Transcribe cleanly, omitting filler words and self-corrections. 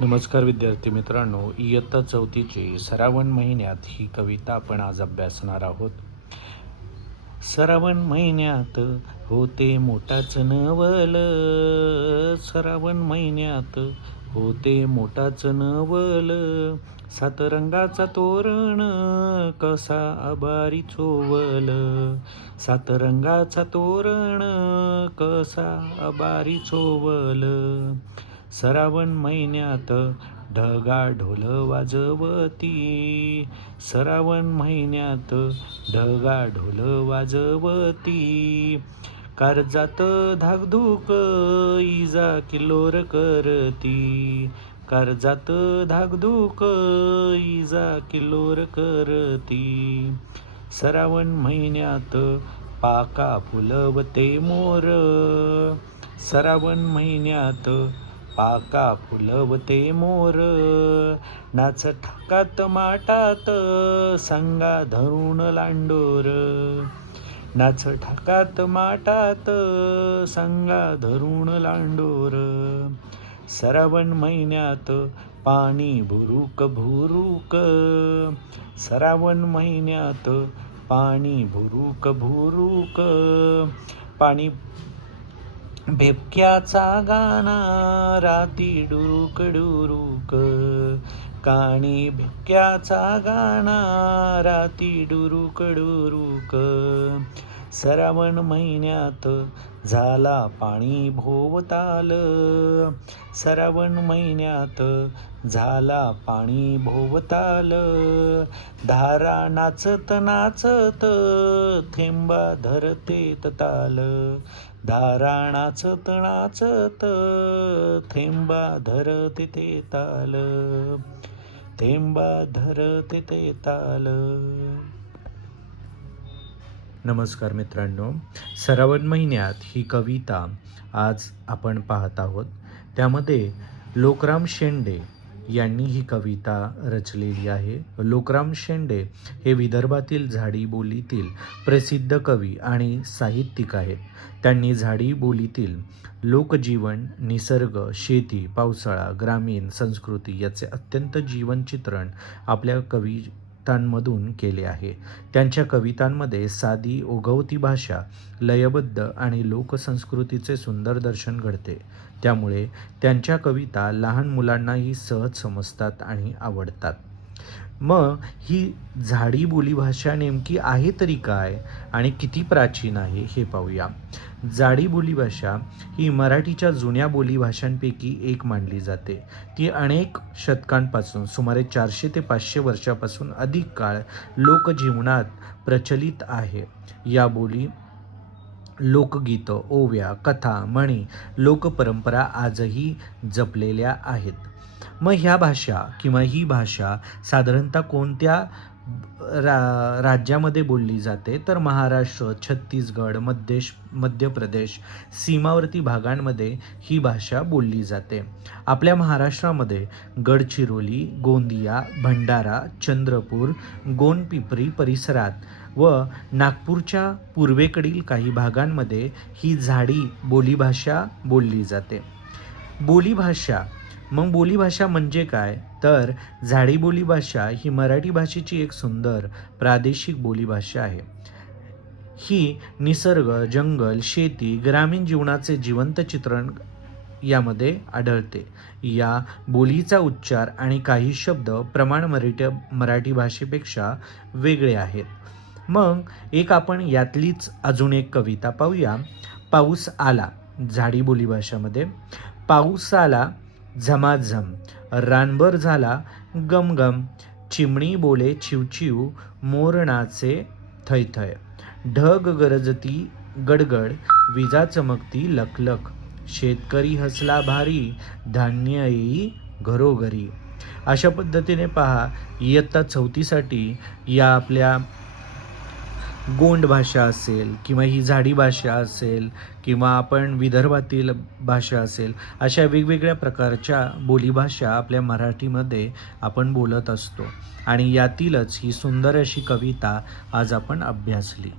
नमस्कार विद्यार्थी मित्रांनो, इयत्ता चौथीची श्रावण महिन्यात ही कविता आपण आज अभ्यासणार आहोत. श्रावण महिन्यात होते मोठाच नवल, श्रावण महिन्यात होते मोठाच नवल, सात रंगाचा तोरण कसा आभारी चोवल, सात रंगाचा तोरण कसा आभारी चोवल, श्रावण महिन्यात ढगा ढोल वाजवती, श्रावण महिन्यात ढगा ढोल वाजवती, कर्जात धाकधूक इजा किल्लोर करती, कर्जात धाकधूक इजा किल्लोर करती, श्रावण महिन्यात पाका फुलवते मोर, श्रावण महिन्यात पाका फुलवते मोर, नाच ठाकात माटात संगा धरून लांडोर, नाच ठाकात माटात संगा धरून लांडोर, श्रावण महिन्यात पाणी भुरुक भुरुक, श्रावण महिन्यात पाणी भुरुक भुरुक, पाणी बेबक्याचा गाणा राती डुरुक डुरुक, काणी बेबक्याचा गाणा राती डुरुक डुरुक, श्रावण महिन्यात झाला पाणी भोवताल, श्रावण महिन्यात झाला पाणी भोवताल, धारा नाचत नाचत थेंबा धरते ताल, धारा नाचत नाचत थेंबा धरते ते ताल, थेंबा धरते ते ताल. नमस्कार मित्रांनो, श्रावण महिन्यात ही कविता आज आपण पाहत आहोत. त्यामध्ये लोकराम शेंडे यांनी ही कविता रचलेली आहे. लोकराम शेंडे हे विदर्भातील झाडी बोलीतील प्रसिद्ध कवी आणि साहित्यिक आहेत. त्यांनी झाडी बोलीतील लोकजीवन, निसर्ग, शेती, पावसाळा, ग्रामीण संस्कृती याचे अत्यंत जीवन चित्रण आपल्या कवितांमधून केले आहे. त्यांच्या कवितांमध्ये साधी ओघवती भाषा, लयबद्ध आणि लोकसंस्कृतीचे सुंदर दर्शन घडते. त्यामुळे त्यांच्या कविता लहान मुलांनाही सहज समजतात आणि आवडतात. मग ही झाडी बोलीभाषा नेमकी आहे तरी काय आणि किती प्राचीन आहे हे पाहूया. झाडी बोलीभाषा ही मराठीच्या जुन्या बोलीभाषांपैकी एक मानली जाते. ती अनेक शतकांपासून, सुमारे 400 ते 500 वर्षापासून अधिक काळ लोकजीवनात प्रचलित आहे. या बोली लोकगीतं, ओव्या, कथा, म्हणी, लोकपरंपरा आजही जपलेल्या आहेत. मग ह्या भाषा किंवा ही भाषा साधारणतः कोणत्या राज्यामध्ये बोलली जाते तर महाराष्ट्र, छत्तीसगड, मध्य प्रदेश, सीमावर्ती भागांमध्ये ही भाषा बोलली जाते. आपल्या महाराष्ट्रामध्ये गडचिरोली, गोंदिया, भंडारा, चंद्रपूर, गोंडपिंपरी परिसरात व नागपूरच्या पूर्वेकडील काही भागांमध्ये ही झाडी बोलीभाषा बोलली जाते. बोलीभाषा, मग बोलीभाषा म्हणजे काय तर झाडी बोलीभाषा ही मराठी भाषेची एक सुंदर प्रादेशिक बोलीभाषा आहे. ही निसर्ग, जंगल, शेती, ग्रामीण जीवनाचे जिवंत चित्रण यामध्ये आढळते. या बोलीचा उच्चार आणि काही शब्द प्रमाण मराठी भाषेपेक्षा वेगळे आहेत. मग आपण यातलीच अजून एक कविता पाहूया. पाऊस आला. झाडी बोलीभाषामध्ये पाऊस आला झमाझम, रानभर झाला गमगम, चिमणी बोले चिवचिव, मोर नाचे थैथय, ढग गरजती गडगड, विजा चमकती लखलख, शेतकरी हसला भारी, धान्य येई घरोघरी. अशा पद्धतीने पहा, इयत्ता चौथीसाठी या आपल्या गोंड भाषा असेल किंवा ही झाडी भाषा असेल किंवा आपण विदर्भातील भाषा असेल, अशा वेगवेगळ्या प्रकारच्या बोलीभाषा आपल्या मराठीमध्ये आपण बोलत असतो आणि यातीलच ही सुंदर अशी कविता आज आपण अभ्यासली.